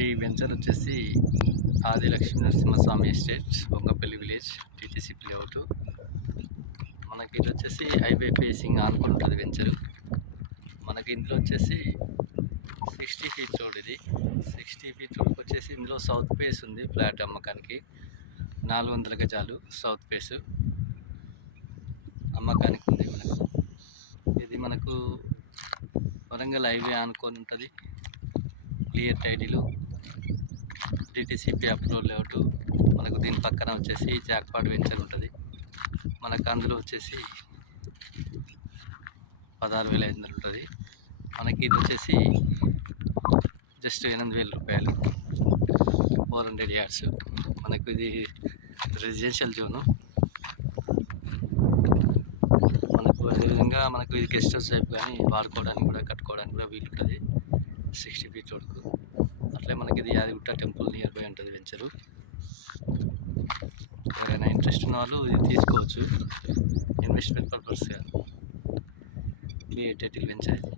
ఈ వెంచర్ వచ్చేసి Adi Lakshmi Narasimhaswamy estate Bongapalli village TTC layout. మనకి ఇది వచ్చేసి హైవే ఫేసింగ్ ఆనుకుని ఉంటుంది వెంచరు. మనకి ఇందులో వచ్చేసి 60 ఫీట్ రోడ్. ఇది 60 ఫీట్ రోడ్కి వచ్చేసి ఇందులో సౌత్ ఫేస్ ఉంది. ఫ్లాట్ అమ్మకానికి 400 గజాలు సౌత్ ఫేస్ అమ్మకానికి ఉంది. ఇది మనకు వరంగల్ హైవే ఆనుకొని ఉంటుంది. Clear title, DTCP approval layout. మనకు దీని పక్కన వచ్చేసి జాక్పాట్ వెంచర్ ఉంటుంది. మనకు అందులో వచ్చేసి 16,500 ఉంటుంది. మనకి ఇది వచ్చేసి జస్ట్ 8,000 రూపాయలు, 400 యార్డ్స్. మనకు ఇది రెసిడెన్షియల్ జోను. మనకు అదేవిధంగా మనకు ఇది గెస్ట్ హౌస్ టైప్ కానీ వాడుకోవడానికి కూడా కట్టుకోవడానికి కూడా వీలు ఉంటుంది 60 ఫీట్ రోడ్కు. అట్లే మనకి ఇది యాదగిరిగుట్ట టెంపుల్ నియర్ బై ఉంటుంది వెంచరు. ఎవరైనా ఇంట్రెస్ట్ ఉన్న వాళ్ళు ఇది తీసుకోవచ్చు. Investment purpose clear title venture ఇది.